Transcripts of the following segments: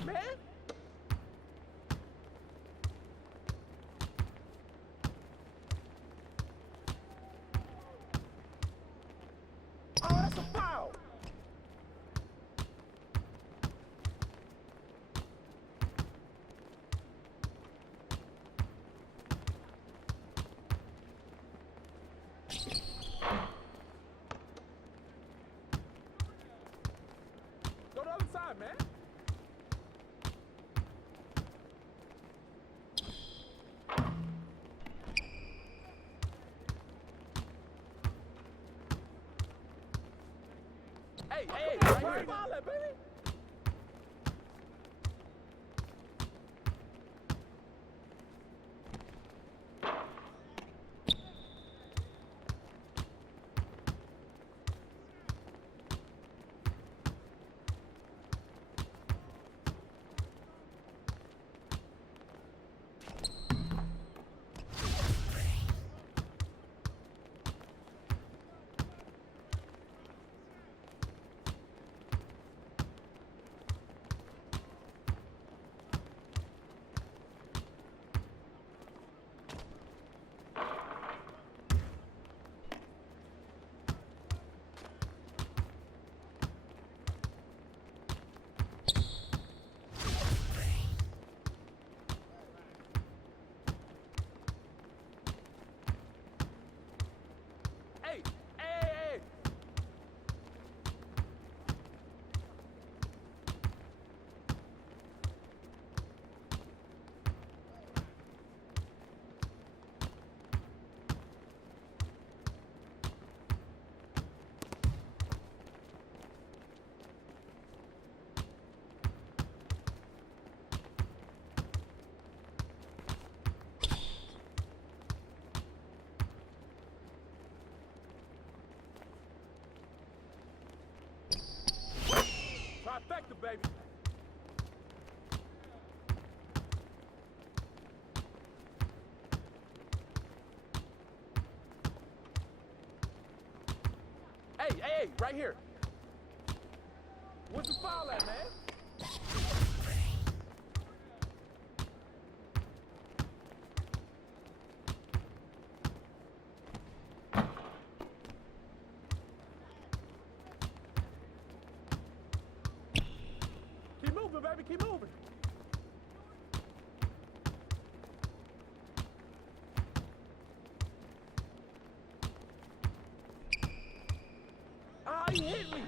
side, man. Oh, that's a foul. Go to the other side, man. Hey, right here. Ball it, baby. Hey. Trifecta, baby. Hey, right here. What's the foul at, man? Keep moving, baby, keep moving. Ah, he hit me.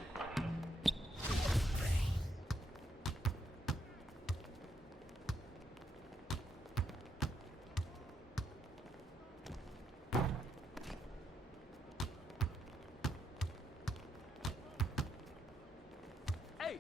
Hey.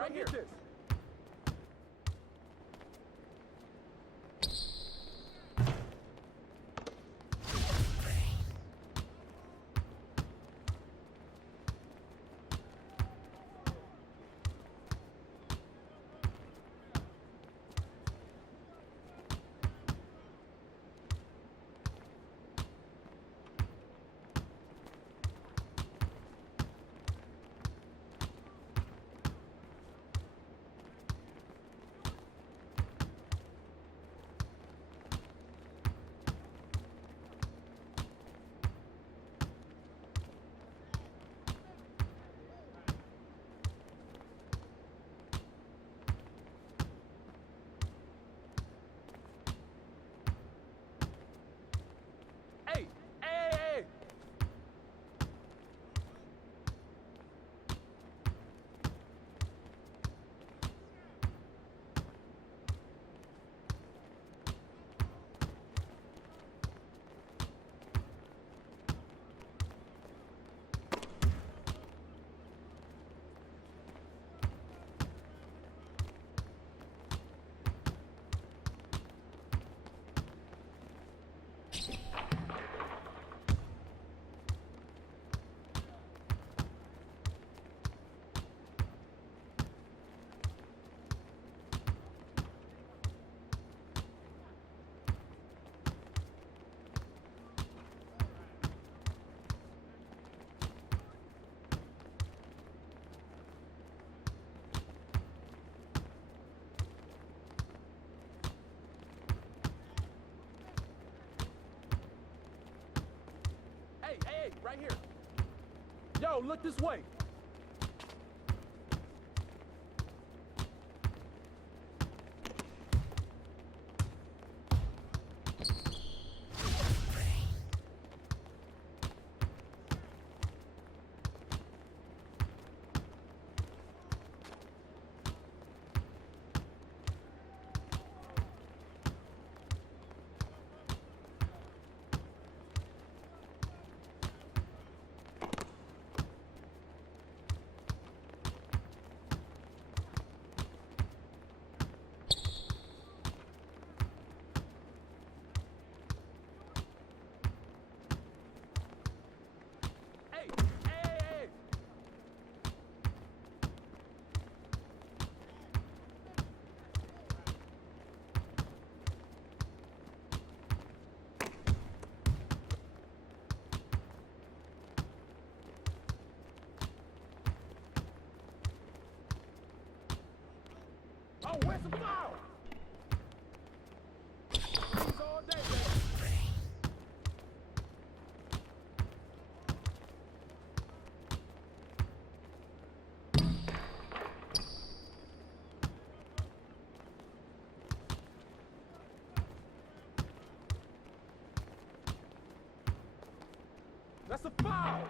right here. This. Hey, hey, hey, hey. Hey, hey, right here. Yo, look this way. Hey, hey, hey. Oh, where's the foul? He's all day, man. That's a foul.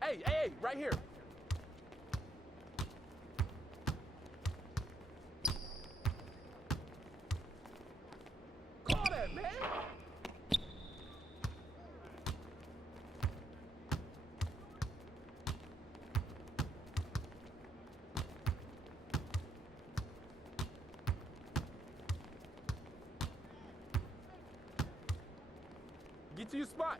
Hey, hey, hey, right here. Call that, man. Get to your spot.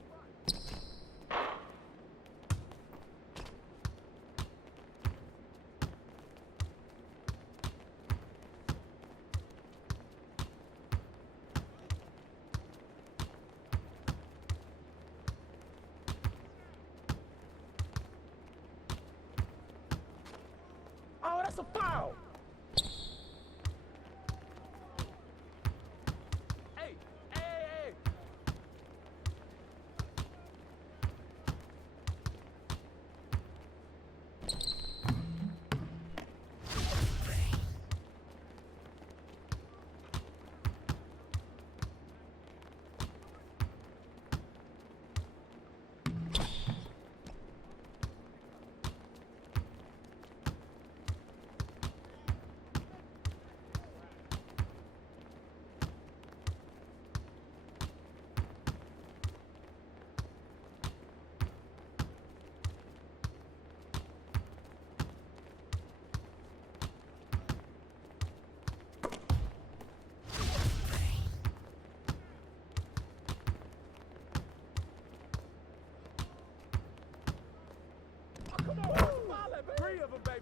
Oh, that's a foul. Hey, hey, hey. 3 of them, baby.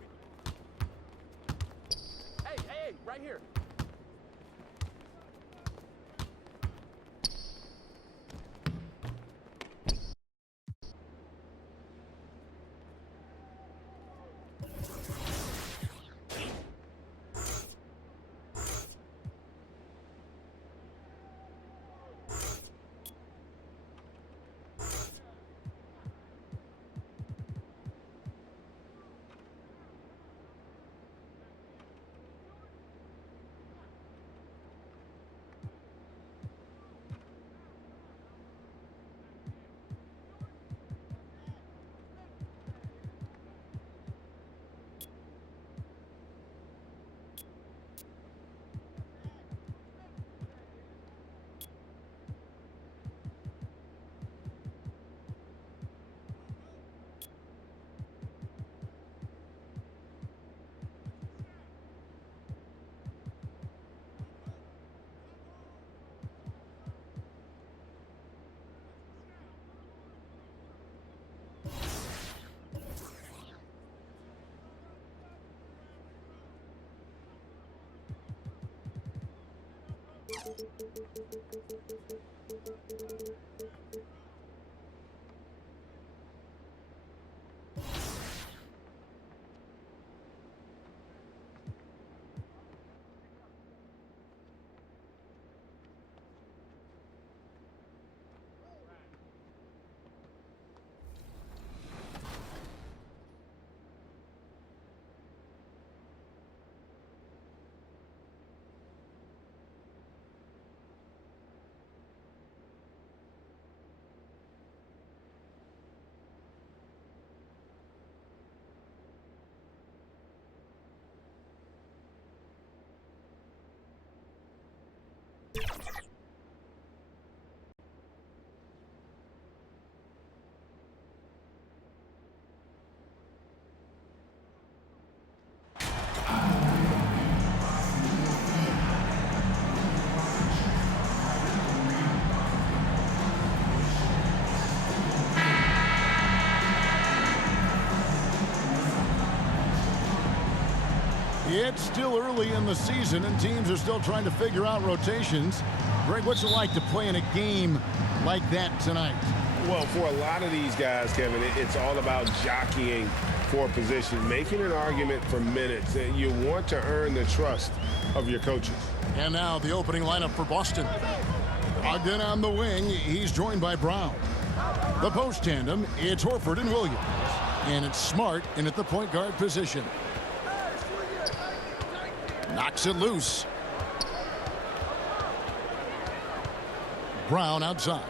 Hey, right here. It's still early in the season, and teams are still trying to figure out rotations. Greg, what's it like to play in a game like that tonight? Well, for a lot of these guys, Kevin, it's all about jockeying for position, making an argument for minutes. You want to earn the trust of your coaches. And now the opening lineup for Boston. Ogden on the wing. He's joined by Brown. The post tandem, it's Horford and Williams. And it's Smart in at the point guard position. Knocks it loose. Brown outside.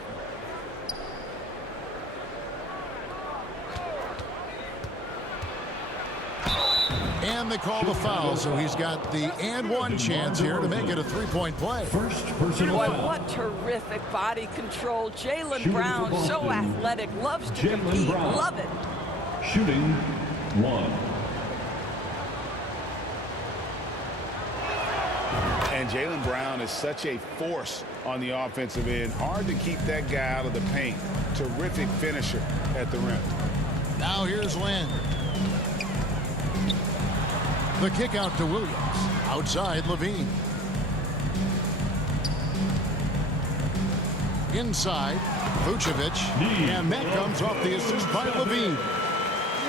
And they call the foul, so he's got the and one chance here to make it a three-point play. First personal Boy, foul. what terrific body control. Jaylen Brown, so athletic, loves to compete. Love it. Shooting one. And Jaylen Brown is such a force on the offensive end. Hard to keep that guy out of the paint. Terrific finisher at the rim. Now here's Lynn. The kick out to Williams. Outside Levine. Inside Vucevic. And that comes off the assist by Levine.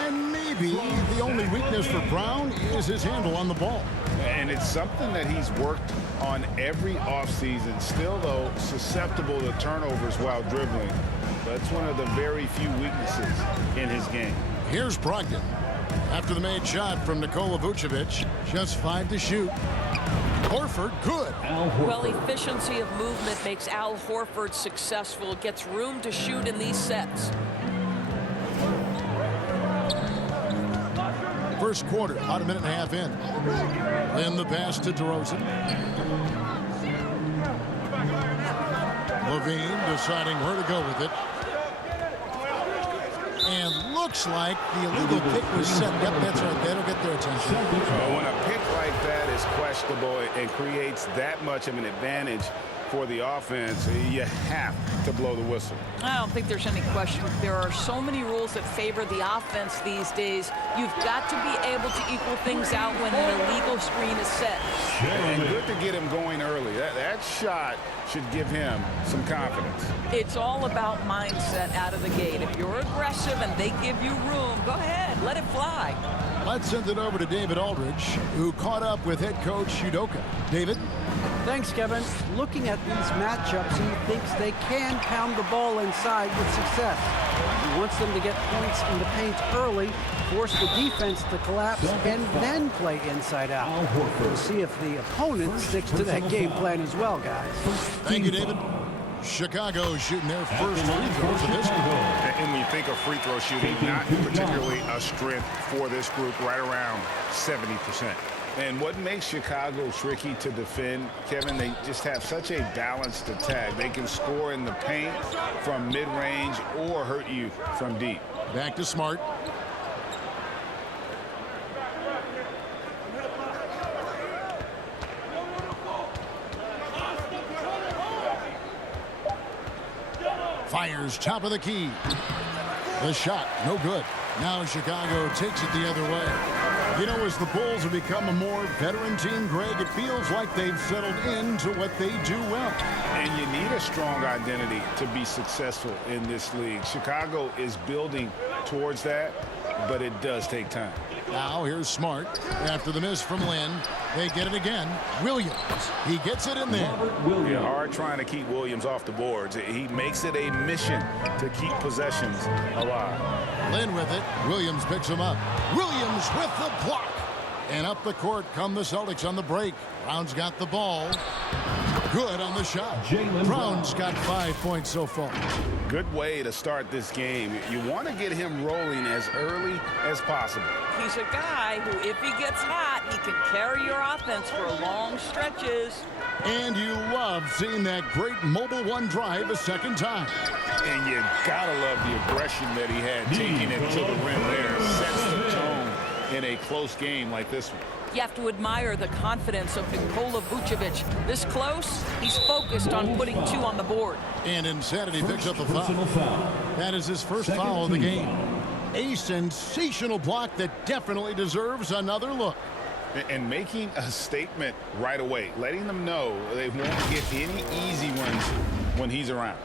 And maybe the only weakness for Brown is his handle on the ball. And it's something that he's worked on every offseason. Still, though, susceptible to turnovers while dribbling. That's one of the very few weaknesses in his game. Here's Brogdon. After the made shot from Nikola Vucevic, just 5 to shoot. Horford, good. Well, efficiency of movement makes Al Horford successful. Gets room to shoot in these sets. First quarter, about a minute and a half in. Then the pass to DeRozan. Levine deciding where to go with it. And looks like the illegal kick was set. Yep, that's right. That'll get their attention. When a pick like that is questionable and creates that much of an advantage for the offense, you have to blow the whistle. I don't think there's any question. There are so many rules that favor the offense these days. You've got to be able to equal things out when an illegal screen is set. And good to get him going early. That shot should give him some confidence. It's all about mindset out of the gate. If you're aggressive and they give you room, go ahead, let it fly. Let's send it over to David Aldridge, who caught up with head coach Udoka. David? Thanks, Kevin. Looking at these matchups, he thinks they can pound the ball inside with success. He wants them to get points in the paint early, force the defense to collapse, and then play inside out. We'll see if the opponent sticks to that game plan as well, guys. Thank you, David. Chicago shooting their first free throws of this game. And when you think of free throw shooting, not particularly a strength for this group, right around 70%. And what makes Chicago tricky to defend, Kevin, they just have such a balanced attack. They can score in the paint from mid-range or hurt you from deep. Back to Smart. Fires top of the key. The shot, no good. Now Chicago takes it the other way. You know, as the Bulls have become a more veteran team, Greg, it feels like they've settled into what they do well. And you need a strong identity to be successful in this league. Chicago is building towards that, but it does take time. Now here's Smart. After the miss from Lynn, they get it again. Williams, he gets it in there. Yeah, hard trying to keep Williams off the boards. He makes it a mission to keep possessions alive. Lynn with it. Williams picks him up. Williams with the block. And up the court come the Celtics on the break. Brown's got the ball. Good on the shot. Brown's got 5 points so far. Good way to start this game. You want to get him rolling as early as possible. He's a guy who, if he gets hot, he can carry your offense for long stretches. And you love seeing that great mobile one drive a second time. And you gotta love the aggression that he had taking it to the rim there. Sets the tone in a close game like this one. You have to admire the confidence of Nikola Vucevic. This close, he's focused on putting two on the board. And Insanity picks up a foul. That is his first foul of the game. A sensational block that definitely deserves another look. And making a statement right away, letting them know they won't get any easy ones when he's around.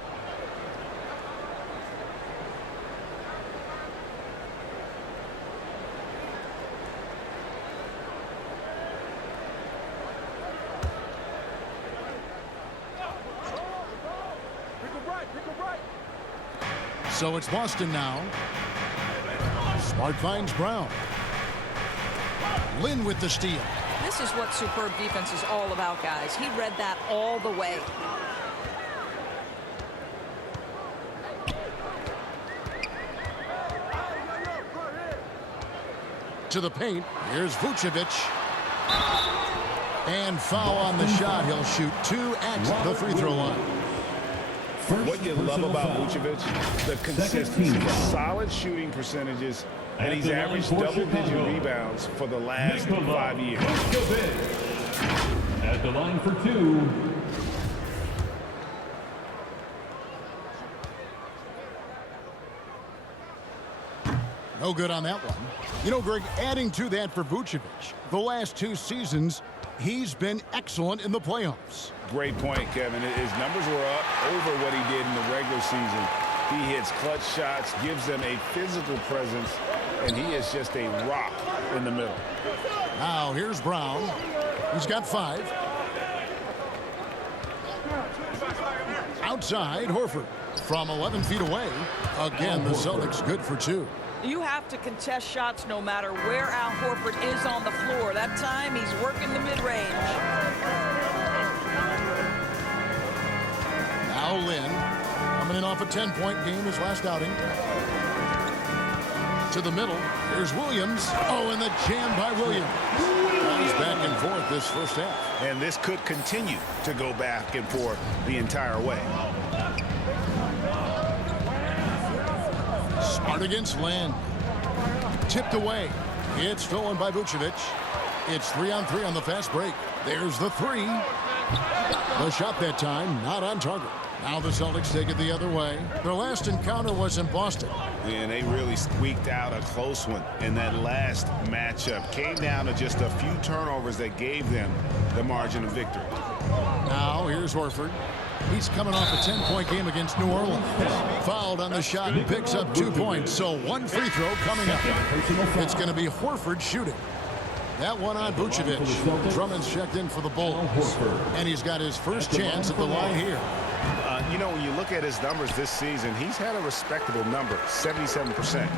So it's Boston now. Smart finds Brown. Lynn with the steal. This is what superb defense is all about, guys. He read that all the way. To the paint. Here's Vucevic. And foul on the shot. He'll shoot two at the free throw line. What you love about Vucevic, the consistency, solid shooting percentages, and he's averaged double-digit rebounds for the last 5 years. At the line for two. No good on that one. You know, Greg, adding to that for Vucevic, the last 2 seasons, he's been excellent in the playoffs. Great point, Kevin. His numbers were up over what he did in the regular season. He hits clutch shots, gives them a physical presence, and he is just a rock in the middle. Now here's Brown. He's got 5. Outside, Horford. From 11 feet away. Again, the Celtics good for 2. You have to contest shots no matter where Al Horford is on the floor. That time, he's working the mid-range. Now Lynn, coming in off a 10-point game his last outing. To the middle, here's Williams. Oh, and the jam by Williams. He's back and forth this first half. And this could continue to go back and forth the entire way. Smart against Lynn. Tipped away. It's stolen by Vucevic. It's 3-on-3 on the fast break. There's the 3. The shot that time, not on target. Now the Celtics take it the other way. Their last encounter was in Boston. And they really squeaked out a close one in that last matchup. Came down to just a few turnovers that gave them the margin of victory. Now here's Horford. He's coming off a 10-point game against New Orleans. Fouled on the shot and picks up 2 points. So one free throw coming up. It's going to be Horford shooting. That one on Vucevic. Drummond's checked in for the Bulls. And he's got his first chance at the line here. You know, when you look at his numbers this season, he's had a respectable number, 77%.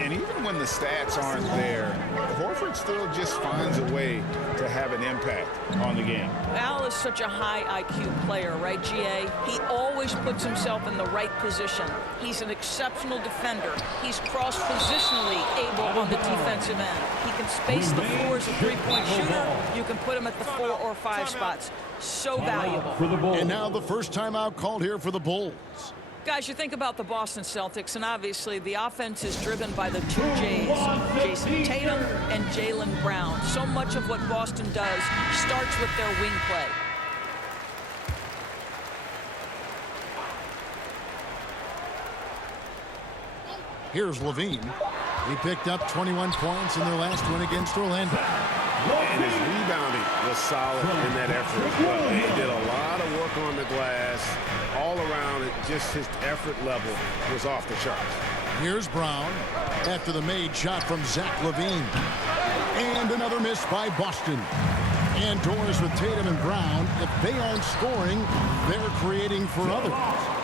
And even when the stats aren't there, Horford still just finds a way to have an impact on the game. Al is such a high IQ player, right, GA? He always puts himself in the right position. He's an exceptional defender. He's cross-positionally able on the defensive end. He can space the floor as a three-point shooter. You can put him at the 4 or 5 spots. So valuable. And now the first timeout called here for the Bulls. Guys, you think about the Boston Celtics, and obviously the offense is driven by the 2 J's, Jason Tatum and Jaylen Brown. So much of what Boston does starts with their wing play. Here's Levine. He picked up 21 points in their last win against Orlando. And his rebounding was solid in that effort as well. He did a lot of work on the glass. All around, just his effort level was off the charts. Here's Brown after the made shot from Zach LaVine. And another miss by Boston. And doors with Tatum and Brown. If they aren't scoring, they're creating for others.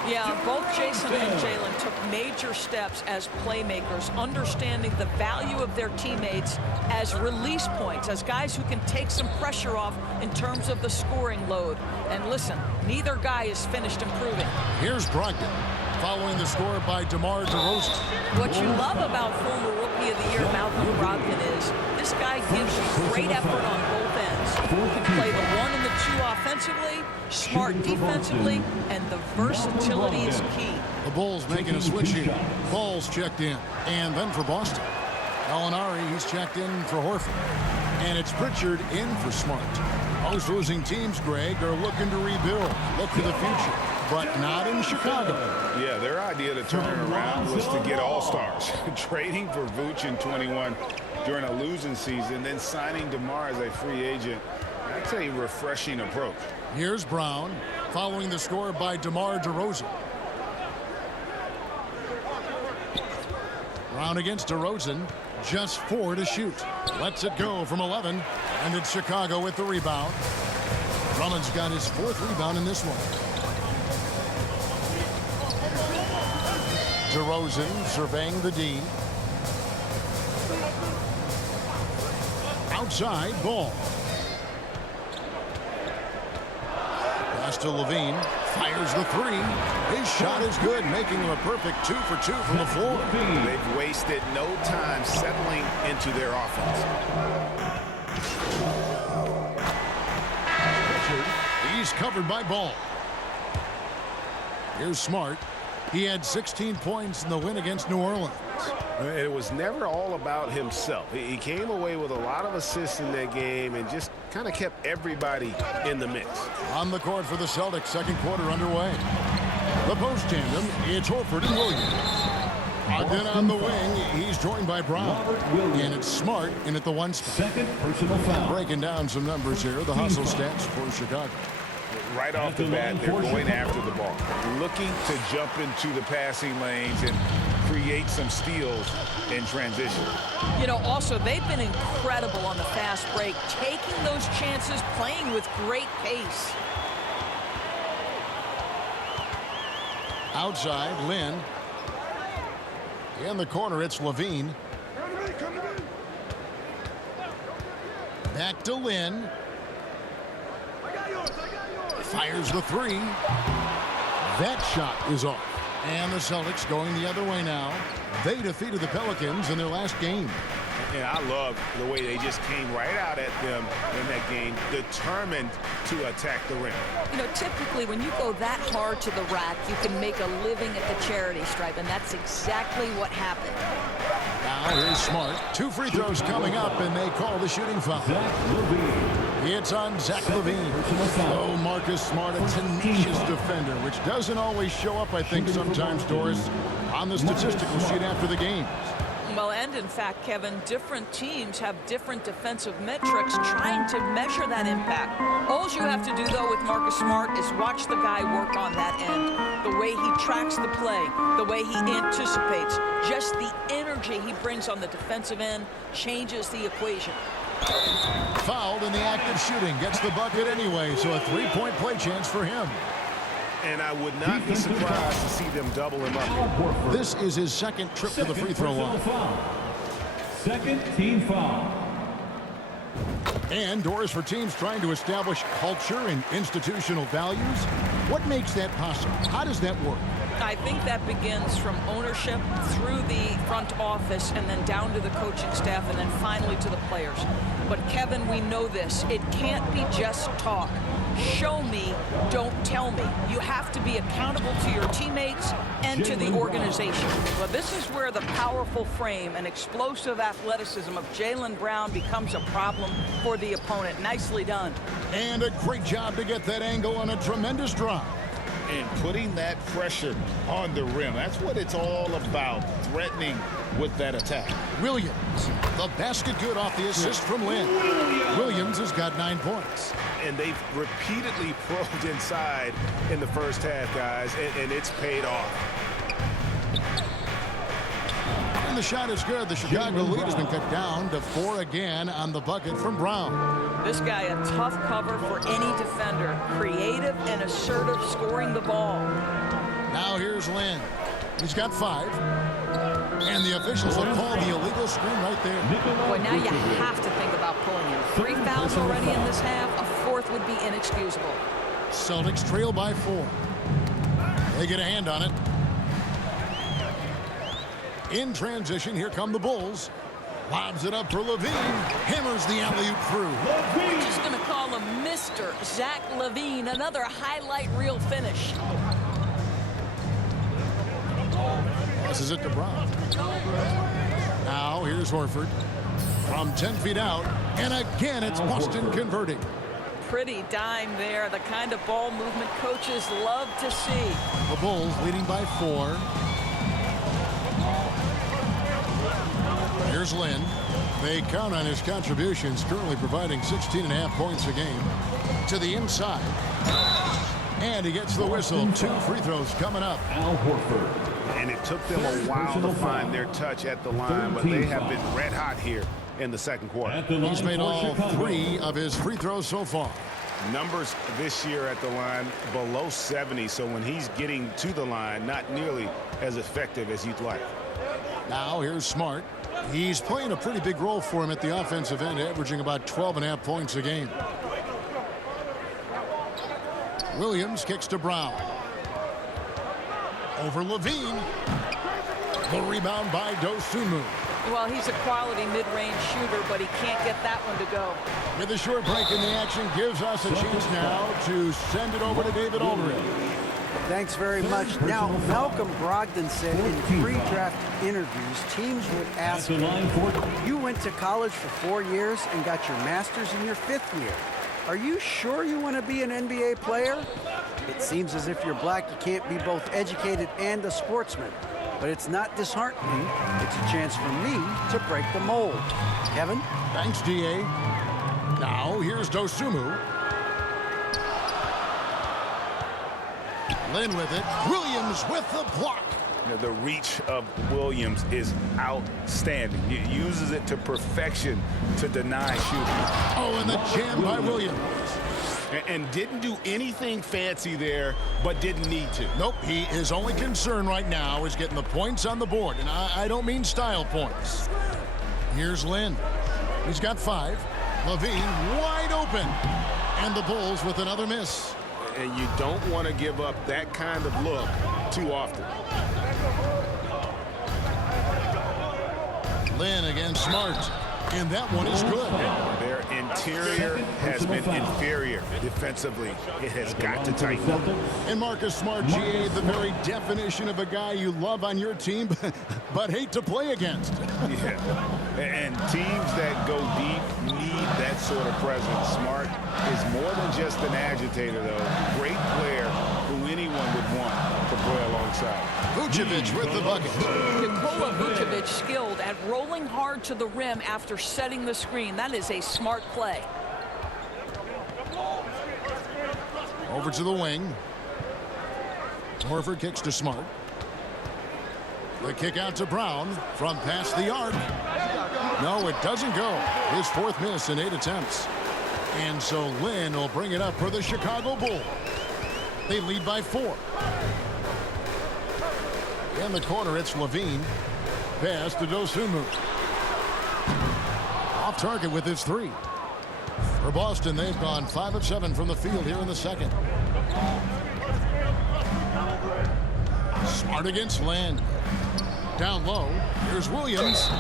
Yeah, both Jason and Jaylen took major steps as playmakers, understanding the value of their teammates as release points, as guys who can take some pressure off in terms of the scoring load. And listen, neither guy is finished improving. Here's Brogdon, following the score by DeMar DeRozan. What you love about former Rookie of the Year Malcolm Brogdon is this guy gives you great effort on both ends. He can play the 1 and the 2 offensively, smart defensively, and the versatility is key. The Bulls making a switch here. Ball's checked in. And then for Boston, Gallinari, he's checked in for Horford. And it's Pritchard in for Smart. Most losing teams, Greg, are looking to rebuild, look to the future, but not in Chicago. Yeah, their idea to turn it around was to get all-stars. Trading for Vooch in 21 during a losing season, then signing DeMar as a free agent. That's a refreshing approach. Here's Brown, following the score by DeMar DeRozan. Brown against DeRozan, just 4 to shoot. Lets it go from 11, and it's Chicago with the rebound. Drummond's got his 4th rebound in this one. DeRozan surveying the D. Outside, Ball. Pass to Levine. Fires the 3. His shot is good, making him a perfect 2 for 2 from the floor. They've wasted no time settling into their offense. He's covered by Ball. Here's Smart. He had 16 points in the win against New Orleans. It was never all about himself. He came away with a lot of assists in that game and just kind of kept everybody in the mix. On the court for the Celtics, second quarter underway. The post tandem, it's Horford and Williams. Ogden on the wing, he's joined by Brown. And it's Smart in at the 1 spot. Second personal foul. Breaking down some numbers here, the hustle stats for Chicago. Right off the bat, they're going after the ball, looking to jump into the passing lanes and create some steals in transition. You know, also, they've been incredible on the fast break, taking those chances, playing with great pace. Outside, Lynn. In the corner, it's Levine. Back to Lynn. Fires the 3. That shot is off. And the Celtics going the other way now. They defeated the Pelicans in their last game. And I love the way they just came right out at them in that game, determined to attack the rim. You know, typically when you go that hard to the rack, you can make a living at the charity stripe, and that's exactly what happened. Now here's Smart. 2 free throws coming up, and they call the shooting foul. It's on Zach Levine. Oh, Marcus Smart, a tenacious defender, which doesn't always show up, I think, sometimes, Doris, on the statistical sheet after the game. Well, and in fact, Kevin, different teams have different defensive metrics trying to measure that impact. All you have to do, though, with Marcus Smart is watch the guy work on that end. The way he tracks the play, the way he anticipates, just the energy he brings on the defensive end changes the equation. Fouled in the act of shooting. Gets the bucket anyway, so a three-point play chance for him. And I would not be surprised to see them double him up. This is his second trip to the free throw line. Second team foul. And doors for teams trying to establish culture and institutional values. What makes that possible? How does that work? I think that begins from ownership through the front office and then down to the coaching staff and then finally to the players. But Kevin, we know this. It can't be just talk. Show me, don't tell me. You have to be accountable to your teammates and to the organization. Well, this is where the powerful frame and explosive athleticism of Jaylen Brown becomes a problem for the opponent. Nicely done. And a great job to get that angle on a tremendous drive. And putting that pressure on the rim. That's what it's all about, threatening with that attack. Williams, the basket good off the assist from Lynn. Williams has got 9 points. And they've repeatedly probed inside in the first half, guys, and it's paid off. And the shot is good. The Chicago lead has been cut down to 4 again on the bucket from Brown. This guy a tough cover for any defender. Creative and assertive scoring the ball. Now here's Lynn. He's got 5. And the officials will call the illegal screen right there. Boy, now you have to think about pulling him. 3 fouls already in this half. A 4th would be inexcusable. Celtics trail by 4. They get a hand on it. In transition, here come the Bulls. Lobs it up for Levine. Hammers the alley-oop through. We're just going to call him Mr. Zach Levine. Another highlight reel finish. Passes it to Brown. Now here's Horford. From 10 feet out. And again, it's Boston converting. Pretty dime there. The kind of ball movement coaches love to see. The Bulls leading by 4. Here's Lynn. They count on his contributions, currently providing 16.5 points a game. To the inside. And he gets the whistle. 2 free throws coming up. Al Horford. And it took them a while to find their touch at the line, but they have been red hot here in the second quarter. He's made all 3 of his free throws so far. Numbers this year at the line below 70, so when he's getting to the line, not nearly as effective as you'd like. Now here's Smart. He's playing a pretty big role for him at the offensive end, averaging about 12.5 points a game. Williams kicks to Brown. Over Levine. The rebound by Dosunmu. Well, he's a quality mid-range shooter, but he can't get that one to go. With a short break in the action, gives us a chance now to send it over to David Aldridge. Thanks very much. Now, Malcolm Brogdon said in pre-draft interviews, teams would ask him, you went to college for 4 years and got your master's in your 5th year. Are you sure you want to be an NBA player? It seems as if you're black, you can't be both educated and a sportsman. But it's not disheartening. It's a chance for me to break the mold. Kevin? Thanks, D.A. Now, here's Dosunmu. Lynn with it. Williams with the block. The reach of Williams is outstanding. He uses it to perfection to deny shooting. Oh, and the jam by Williams. And didn't do anything fancy there, but didn't need to. Nope, his only concern right now is getting the points on the board. And I don't mean style points. Here's Lynn. He's got 5. Levine wide open. And the Bulls with another miss. And you don't want to give up that kind of look too often. Lynn against Smart. And that one is good. Their interior has been inferior defensively. It has got to tighten up. And Marcus Smart, GA, the very definition of a guy you love on your team, but hate to play against. Yeah. And teams that go deep need that sort of presence. Smart is more than just an agitator, though. Great player who anyone would want to play alongside. Vucevic with the bucket. Nikola Vucevic skilled at rolling hard to the rim after setting the screen. That is a smart play. Over to the wing. Horford kicks to Smart. The kick out to Brown from past the arc. No, it doesn't go. His fourth miss in 8 attempts. And so Lin will bring it up for the Chicago Bulls. They lead by 4. In the corner, it's Levine. Pass to Dosunmu. Off target with his 3. For Boston, they've gone 5 of 7 from the field here in the second. Smart against Land. Down low, here's Williams.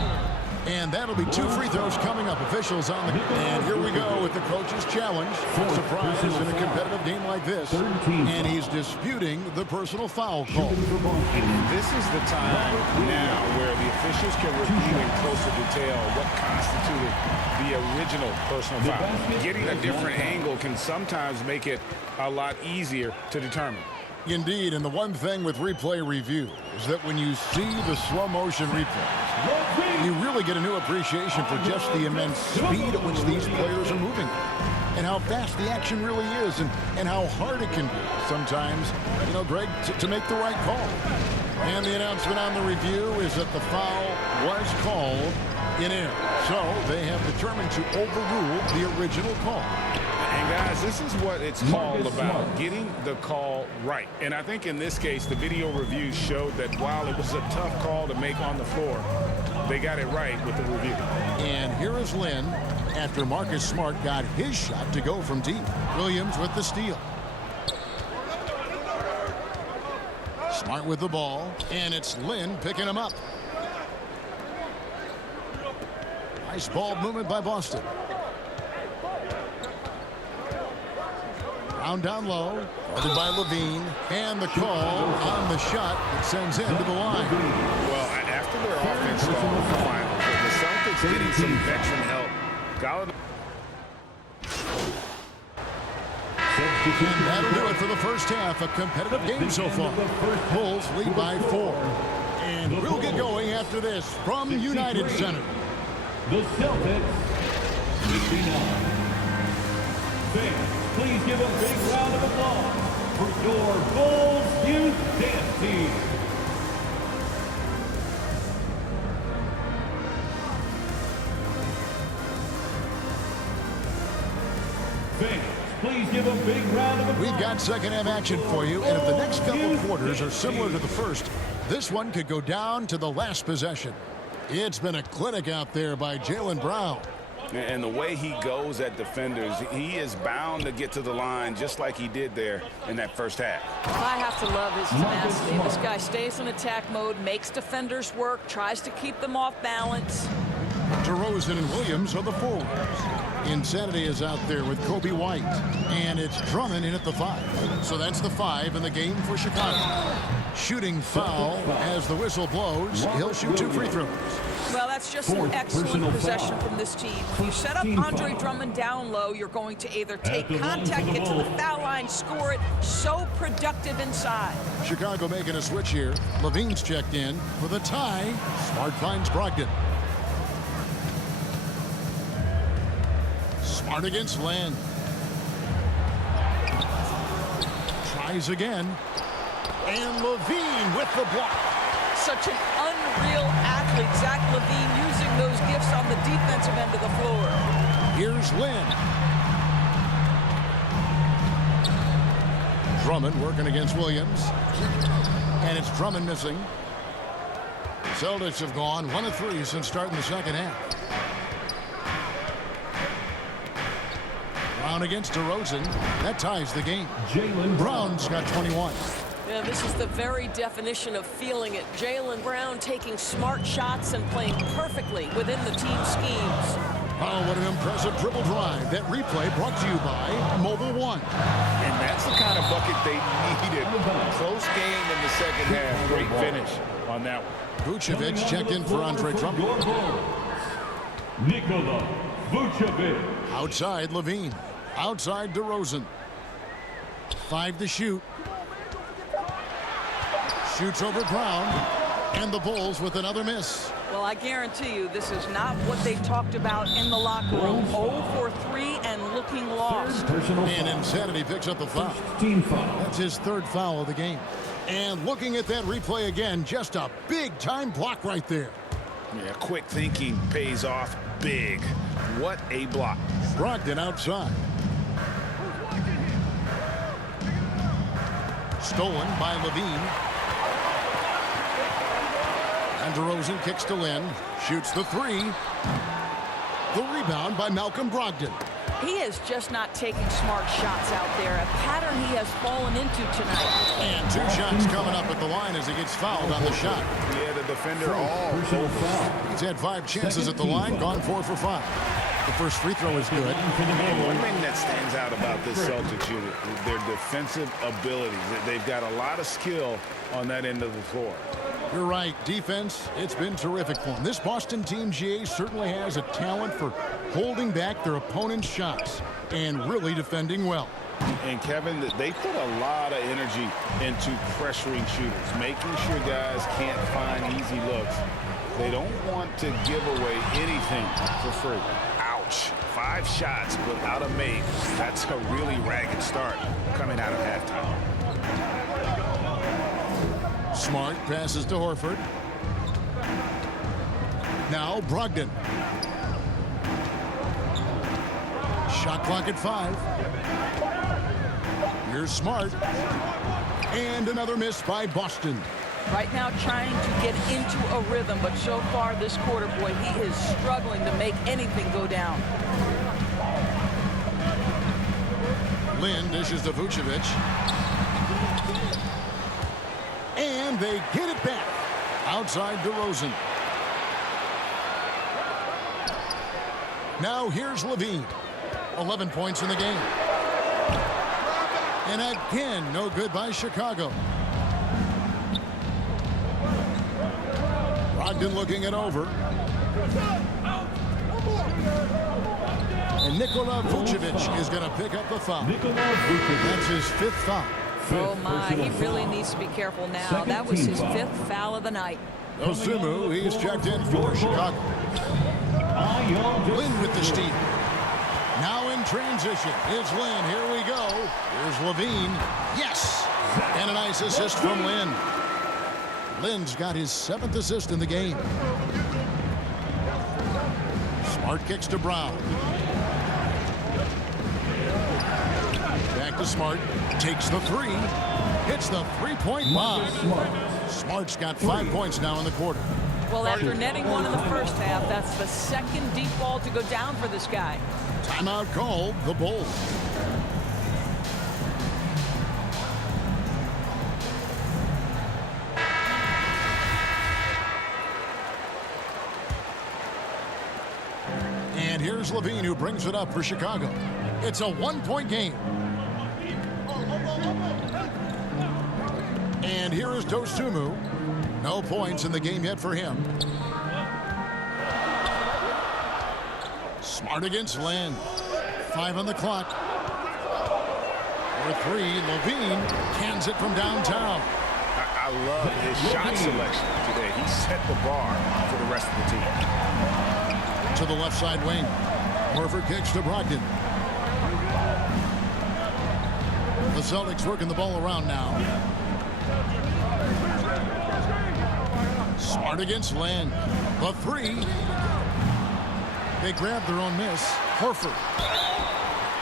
And that'll be 2 free throws coming up. Officials on the... And here we go with the coach's challenge. Surprise in a competitive game like this. And he's disputing the personal foul call. This is the time now where the officials can review in closer detail what constituted the original personal foul. Getting a different angle can sometimes make it a lot easier to determine. Indeed, and the one thing with replay review is that when you see the slow motion replay, you really get a new appreciation for just the immense speed at which these players are moving and how fast the action really is and how hard it can be sometimes, you know, Greg, to make the right call. And the announcement on the review is that the foul was called in air. So they have determined to overrule the original call. And guys, this is what it's called about, getting the call right. And I think in this case, the video review showed that while it was a tough call to make on the floor, they got it right with the review. And here is Lin after Marcus Smart got his shot to go from deep. Williams with the steal. Smart with the ball, and it's Lin picking him up. Nice ball movement by Boston. Down low, guarded by Levine, and the call on the shot that sends him to the line. Well, after their offense stalled in the finals, the Celtics getting some veteran help. And that'll do it for the first half. A competitive game so far. Bulls lead by 4. And we'll get going after this from United Center. The Celtics 59. Fans, please give a big round of applause for your Bulls Youth Dance Team. Fans, please give a big round of applause. We've got second half action for you, and if the next couple of quarters are similar to the first, this one could go down to the last possession. It's been a clinic out there by Jaylen Brown. And the way he goes at defenders, he is bound to get to the line just like he did there in that first half. I have to love his tenacity. This guy stays in attack mode, makes defenders work, tries to keep them off balance. DeRozan and Williams are the forwards. Linsanity is out there with Kobe White. And it's Drummond in at the 5. So that's the 5 in the game for Chicago. Shooting foul as the whistle blows. He'll shoot 2 free throws. Well, that's just an excellent possession from this team. When you set up Andre Drummond down low, you're going to either take contact, get to the foul line, score it. So productive inside. Chicago making a switch here. Levine's checked in for the tie. Smart finds Brogdon. Smart against Land. Tries again. And Levine with the block. Such an unreal athlete, Zach Levine, using those gifts on the defensive end of the floor. Here's Lin. Drummond working against Williams. And it's Drummond missing. Celtics have gone 1 of 3 since starting the second half. Brown against DeRozan. That ties the game. Jaylen Brown's got 21. Yeah, this is the very definition of feeling it. Jaylen Brown taking smart shots and playing perfectly within the team schemes. Oh, what an impressive dribble drive. That replay brought to you by Mobile One. And that's the kind of bucket they needed. Close game in the second half. Great finish on that one. Vucevic checked in for Andre Drummond. Nikola Vucevic. Outside Levine. Outside DeRozan. 5 to shoot. Shoots over Brown. And the Bulls with another miss. Well, I guarantee you this is not what they talked about in the locker room. 0 for 3 and looking lost. And Linsanity picks up the foul. Team foul. That's his 3rd foul of the game. And looking at that replay again, just a big-time block right there. Yeah, quick thinking pays off big. What a block. Brogdon outside. Stolen by Levine. And DeRozan kicks to Lynn. Shoots the 3. The rebound by Malcolm Brogdon. He is just not taking smart shots out there. A pattern he has fallen into tonight. And 2 shots coming up at the line as he gets fouled on the shot. He had a defender all over. He's had 5 chances at the line, gone 4 for 5. The first free throw is good. And one thing that stands out about this Celtics unit is their defensive abilities. They've got a lot of skill on that end of the floor. You're right. Defense, it's been terrific for them. This Boston team, GA, certainly has a talent for holding back their opponent's shots and really defending well. And, Kevin, they put a lot of energy into pressuring shooters, making sure guys can't find easy looks. They don't want to give away anything for free. Ouch. 5 shots without a make. That's a really ragged start coming out of halftime. Smart passes to Horford. Now Brogdon. Shot clock at 5. Here's Smart. And another miss by Boston. Right now trying to get into a rhythm, but so far this quarter, boy, he is struggling to make anything go down. Lynn dishes to Vucevic. And they get it back. Outside DeRozan. Now here's Levine. 11 points in the game. And again, no good by Chicago. Brogdon looking it over. And Nikola Vucevic is going to pick up the foul. That's his 5th foul. Oh my, he really needs to be careful now. That was his 5th foul of the night. Osumu, he's checked in for Chicago. Lynn with the steal. Now in transition, it's Lynn. Here we go. Here's Levine. Yes! And a nice assist from Lynn. Lynn's got his 7th assist in the game. Smart kicks to Brown. Back to Smart. Takes the 3. Hits the 3-point bomb. Smart's got 5 points now in the quarter. Well, after netting 1 in the first half, that's the 2nd deep ball to go down for this guy. Timeout called, the Bulls. And here's Levine, who brings it up for Chicago. It's a 1-point game. And here is Dosunmu. No points in the game yet for him. Smart against Lynn. 5 on the clock. For 3, Levine cans it from downtown. I love his shot selection today. He set the bar for the rest of the team. To the left side wing. Horford kicks to Brogdon. The Celtics working the ball around now. Smart against Lynn. The 3. They grab their own miss. Horford.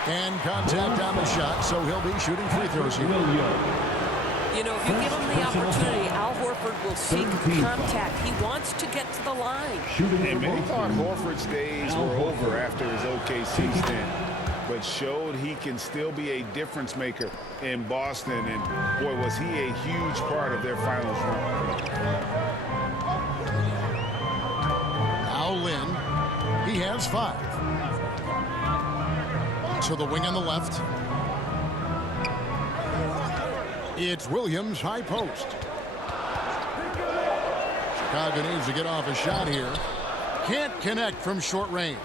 And contact on the shot, so he'll be shooting free throws here. You know, if you give him the opportunity, Al Horford will seek contact. He wants to get to the line. And many thought Horford's days were over after his OKC stint. but showed he can still be a difference maker in Boston. And boy, was he a huge part of their finals run. Now Lin, he has 5. To the wing on the left. It's Williams, high post. Chicago needs to get off a shot here. Can't connect from short range.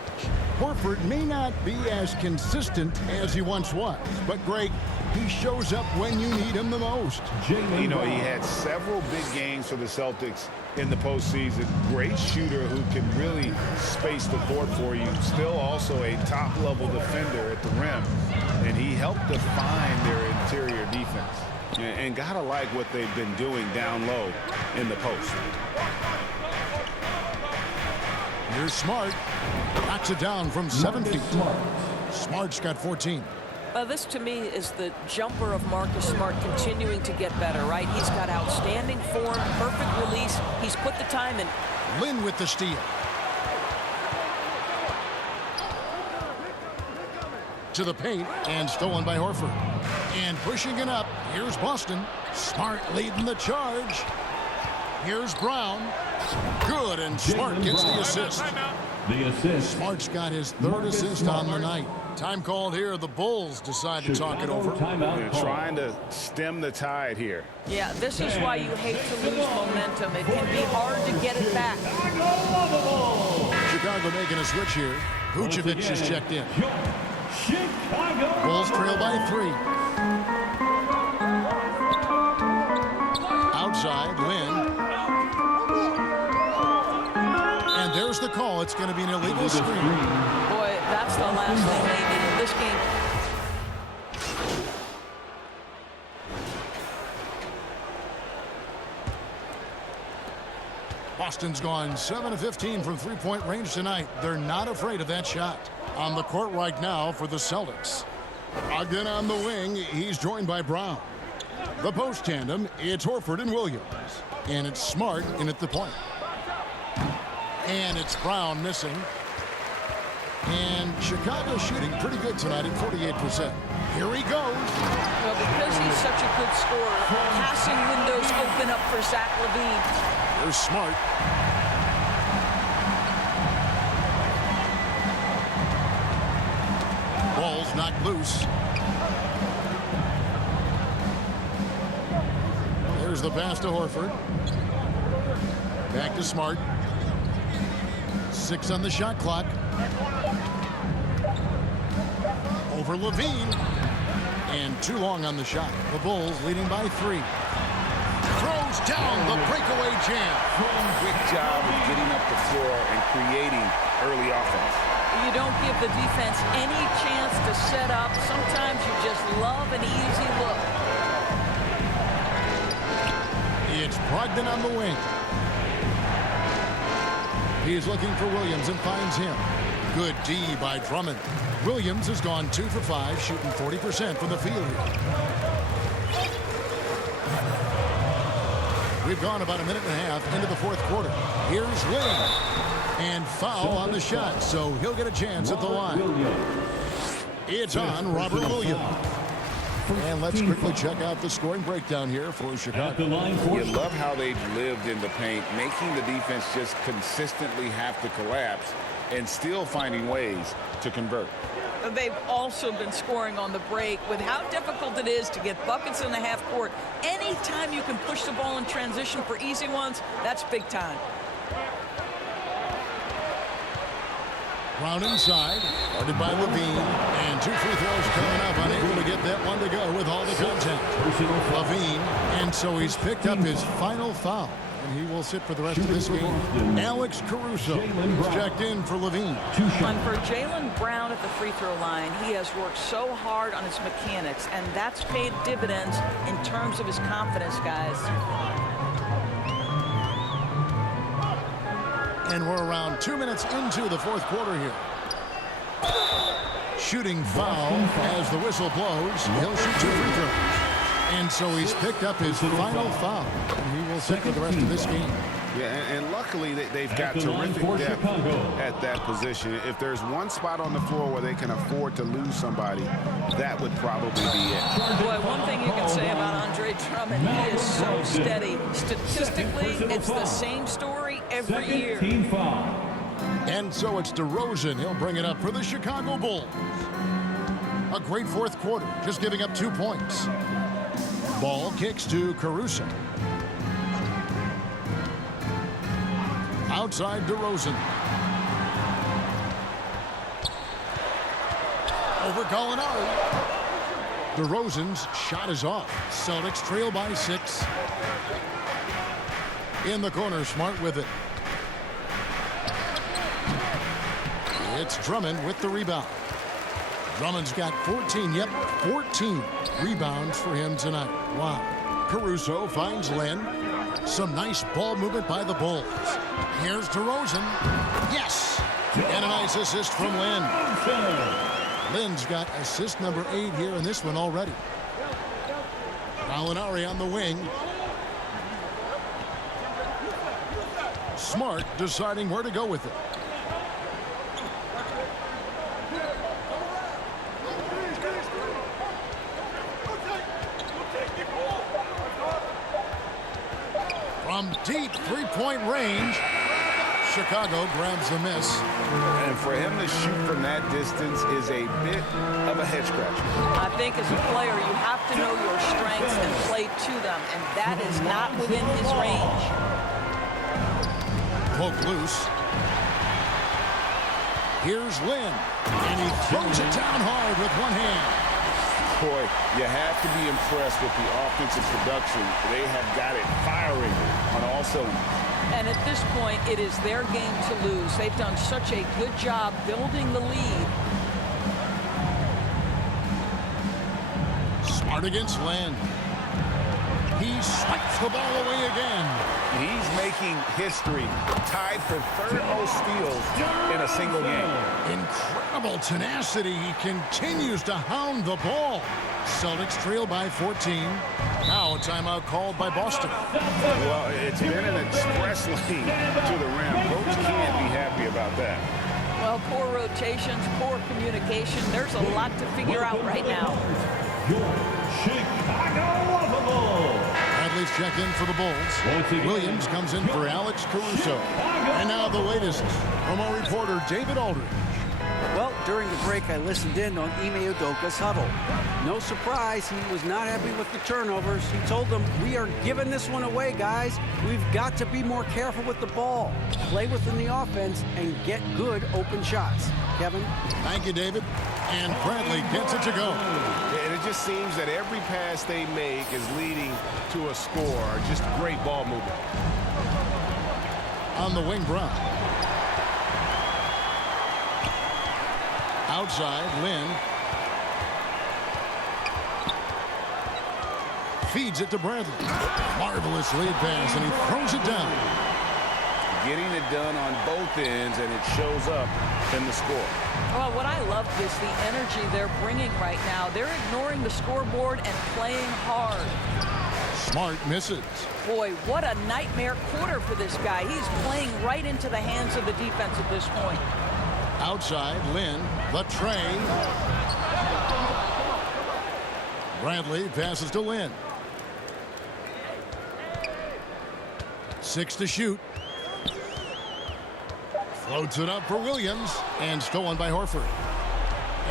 Horford may not be as consistent as he once was, but Greg, he shows up when you need him the most. You know, he had several big games for the Celtics in the postseason. Great shooter who can really space the court for you. Still also a top-level defender at the rim, and he helped define their interior defense. And gotta like what they've been doing down low in the post. Here's Smart. Knocks it down from 7 feet. Smart's got 14. This, to me, is the jumper of Marcus Smart continuing to get better, right? He's got outstanding form, perfect release. He's put the time in. Lin with the steal. To the paint, and stolen by Horford. And pushing it up, here's Boston. Smart leading the charge. Here's Brown. Good, and Smart gets the assist. The assist. Smart's got his 3rd assist on the night. Time called here. The Bulls decide to talk it over. They're trying to stem the tide here. Yeah, this is why you hate to lose momentum. It can be hard to get it back. Chicago making a switch here. Vucevic is checked in. Chicago. Bulls trail by 3. Outside, Lin. And there's the call. It's going to be an illegal screen. Boy, that's the last thing they need in this game. Boston's gone 7 of 15 from three-point range tonight. They're not afraid of that shot. On the court right now for the Celtics. Again on the wing, he's joined by Brown. The post tandem, it's Horford and Williams. And it's Smart in at the point. And it's Brown missing. And Chicago shooting pretty good tonight at 48%. Here he goes. Well, because he's such a good scorer, passing windows open up for Zach LaVine. Here's Smart. Ball's knocked loose. There's the pass to Horford. Back to Smart. 6 on the shot clock. Over LaVine. And too long on the shot. The Bulls leading by 3. Throws down the breakaway jam. Quick job of getting up the floor and creating early offense. You don't give the defense any chance to set up. Sometimes you just love an easy look. It's Brogdon on the wing. He's looking for Williams and finds him. Good D by Drummond. Williams has gone 2 for 5, shooting 40% from the field here. We've gone about a minute and a half into the 4th quarter. Here's Lin. And foul on the shot, so he'll get a chance at the line. It's on Robert Williams. And let's quickly check out the scoring breakdown here for Chicago. You love how they've lived in the paint, making the defense just consistently have to collapse and still finding ways to convert. They've also been scoring on the break. With how difficult it is to get buckets in the half court, anytime you can push the ball in transition for easy ones, that's big time. Brown inside, guarded by LaVine, and 2 free throws coming up, unable to get that one to go with all the contact. LaVine, and so he's picked up his final foul, and he will sit for the rest of this game. Alex Caruso is checked in for LaVine. And for Jaylen Brown at the free throw line, he has worked so hard on his mechanics, and that's paid dividends in terms of his confidence, guys. And we're around 2 minutes into the 4th quarter here. Shooting foul as the whistle blows. He'll shoot 2 free throws. And so he's picked up his final foul. And he will sit for the rest of this game. Yeah, and luckily they've got the line terrific for depth Chicago. at that position. If there's one spot on the floor where they can afford to lose somebody, that would probably be it. Boy, one thing you can say about Andre Drummond, he is so steady. Statistically, it's the same story every year. Team foul. And so it's DeRozan. He'll bring it up for the Chicago Bulls. A great fourth quarter, just giving up 2 points. Ball kicks to Caruso. Outside DeRozan. Over Gallinari. DeRozan's shot is off. Celtics trail by 6. In the corner, Smart with it. It's Drummond with the rebound. Drummond's got 14, 14 rebounds for him tonight. Wow. Caruso finds Lynn. Some nice ball movement by the Bulls. Here's DeRozan. Yes! And a nice assist from Lynn. Lynn's got assist number 8 here in this one already. Gallinari on the wing. Smart deciding where to go with it. From deep three-point range, Chicago grabs the miss. And for him to shoot from that distance is a bit of a head scratcher. I think as a player, you have to know your strengths and play to them, and that is not within his range. Poke loose. Here's Lynn, and he throws it down hard with one hand. Boy, you have to be impressed with the offensive production. They have got it firing on all cylinders. And at this point, it is their game to lose. They've done such a good job building the lead. Smart against Lynn. He swipes the ball away again. He's making history, tied for third most steals in a single game. Incredible tenacity. He continues to hound the ball. Celtics trail by 14. Now a timeout called by Boston. Well, it's been an express lane to the rim. Coach can't be happy about that. Well, poor rotations, poor communication. There's a lot to figure out right now. Your Chicago Bulls. Bradley's checked in for the Bulls. Williams comes in for Alex Caruso. And now the latest from our reporter, David Aldridge. Well, during the break, I listened in on Ime Udoka's huddle. No surprise, he was not happy with the turnovers. He told them, we are giving this one away, guys. We've got to be more careful with the ball, play within the offense, and get good open shots. Kevin? Thank you, David. And Bradley gets it to go. And it just seems that every pass they make is leading to a score. Just great ball movement. On the wing, Brown. Outside, Lynn. Feeds it to Bradley. Marvelous lead pass, and he throws it down. Getting it done on both ends, and it shows up in the score. Well, what I love is the energy they're bringing right now. They're ignoring the scoreboard and playing hard. Smart misses. Boy, what a nightmare quarter for this guy. He's playing right into the hands of the defense at this point. Outside, Lynn, the tray. Bradley passes to Lynn. 6 to shoot. Floats it up for Williams, and stolen by Horford.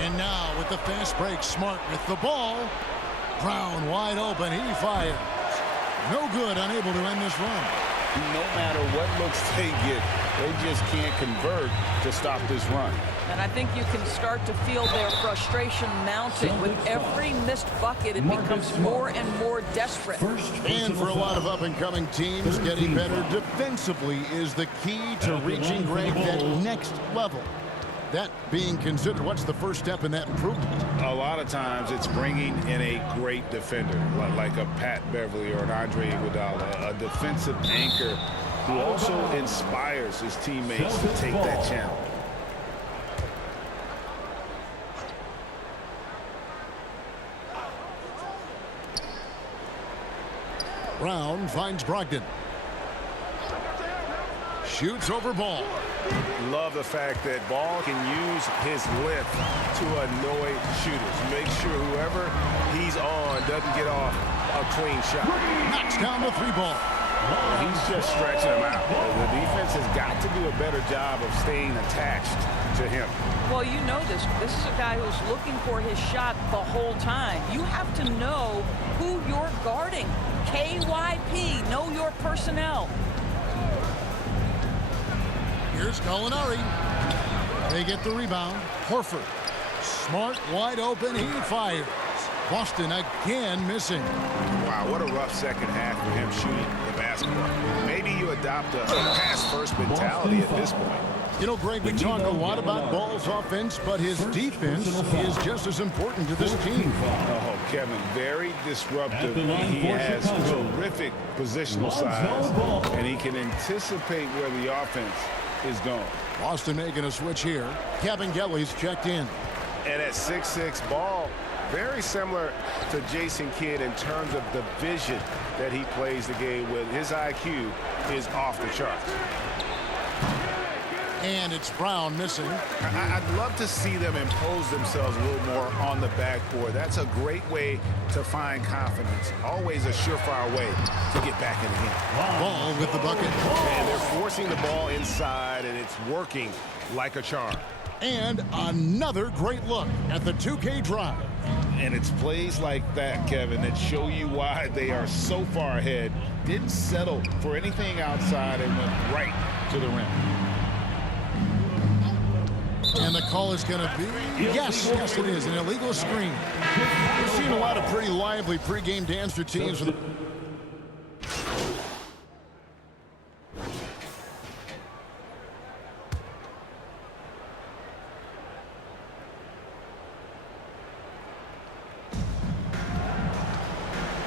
And now with the fast break, Smart with the ball. Brown wide open, he fires. No good, unable to end this run. No matter what looks they get, they just can't convert to stop this run. And I think you can start to feel their frustration mounting. With every missed bucket, it becomes more and more desperate. And for a lot of up-and-coming teams, getting better defensively is the key to reaching, Greg, that next level. That being considered, what's the first step in that improvement? A lot of times it's bringing in a great defender, like a Pat Beverly or an Andre Iguodala, a defensive anchor who also inspires his teammates to take that challenge. Brown finds Brogdon. Shoots over Ball. Love the fact that Ball can use his length to annoy shooters. Make sure whoever he's on doesn't get off a clean shot. Knocks down the 3-ball. He's just stretching him out. The defense has got to do a better job of staying attached to him. Well, you know this. This is a guy who's looking for his shot the whole time. You have to know who you're guarding. KYP, know your personnel. Here's Gallinari. They get the rebound. Horford. Smart, wide open. He fires. Boston again missing. Wow, what a rough second half for him shooting the basketball. Maybe you adopt a pass-first mentality at this point. You know, Greg, we talk a lot about Ball's offense, but his defense is just as important to this team. Oh, Kevin, very disruptive. He has terrific positional size, and he can anticipate where the offense is going. Boston making a switch here. Kevin Gelly's checked in. And at 6'6", Ball, very similar to Jason Kidd in terms of the vision that he plays the game with. His IQ is off the charts. And it's Brown missing. I'd love to see them impose themselves a little more on the backboard. That's a great way to find confidence. Always a surefire way to get back in the game. Ball with the bucket. And they're forcing the ball inside, and it's working like a charm. And another great look at the 2K drive. And it's plays like that, Kevin, that show you why they are so far ahead. Didn't settle for anything outside and went right to the rim. And the call is going to be, yes, it is, an illegal screen. We've seen a lot of pretty lively pregame dance routines for the...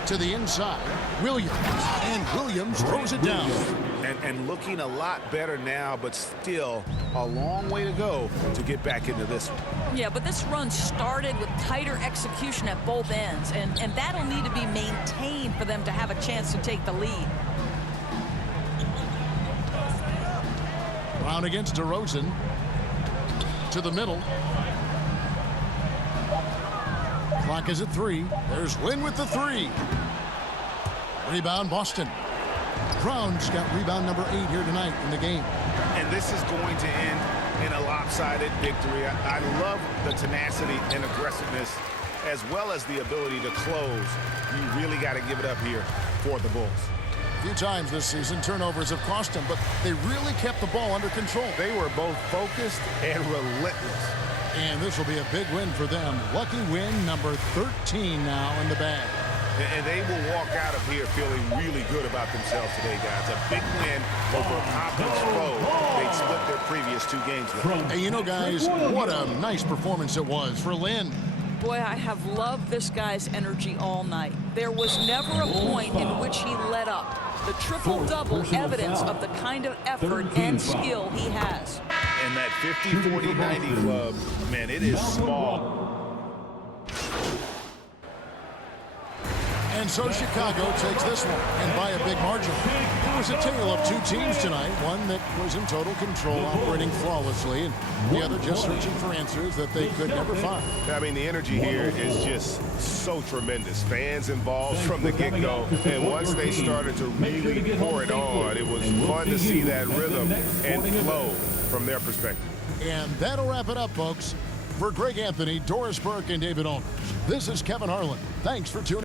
To the inside, Williams, and Williams throws it down. And looking a lot better now, but still a long way to go to get back into this one. Yeah, but this run started with tighter execution at both ends, and that'll need to be maintained for them to have a chance to take the lead. Brown against DeRozan. To the middle. Clock is at 3. There's Lynn with the 3. Rebound, Boston. Brown's got rebound number 8 here tonight in the game. And this is going to end in a lopsided victory. I love the tenacity and aggressiveness, as well as the ability to close. You really got to give it up here for the Bulls. A few times this season, turnovers have cost them, but they really kept the ball under control. They were both focused and relentless. And this will be a big win for them. Lucky win number 13 now in the bag. And they will walk out of here feeling really good about themselves today, guys. A big win over a conference foe they'd split their previous 2 games with. Hey, you know, guys, what a nice performance it was for Lynn. Boy, I have loved this guy's energy all night. There was never a point in which he let up. The triple-double evidence of the kind of effort and skill he has. And that 50-40-90 club, man, it is small. And so Chicago takes this one, and by a big margin. It was a tale of 2 teams tonight, one that was in total control, operating flawlessly, and the other just searching for answers that they could never find. I mean, the energy here is just so tremendous. Fans involved from the get-go, and once they started to really pour it on, it was fun to see that rhythm and flow from their perspective. And that'll wrap it up, folks. For Greg Anthony, Doris Burke, and David Owners, this is Kevin Harlan. Thanks for tuning in.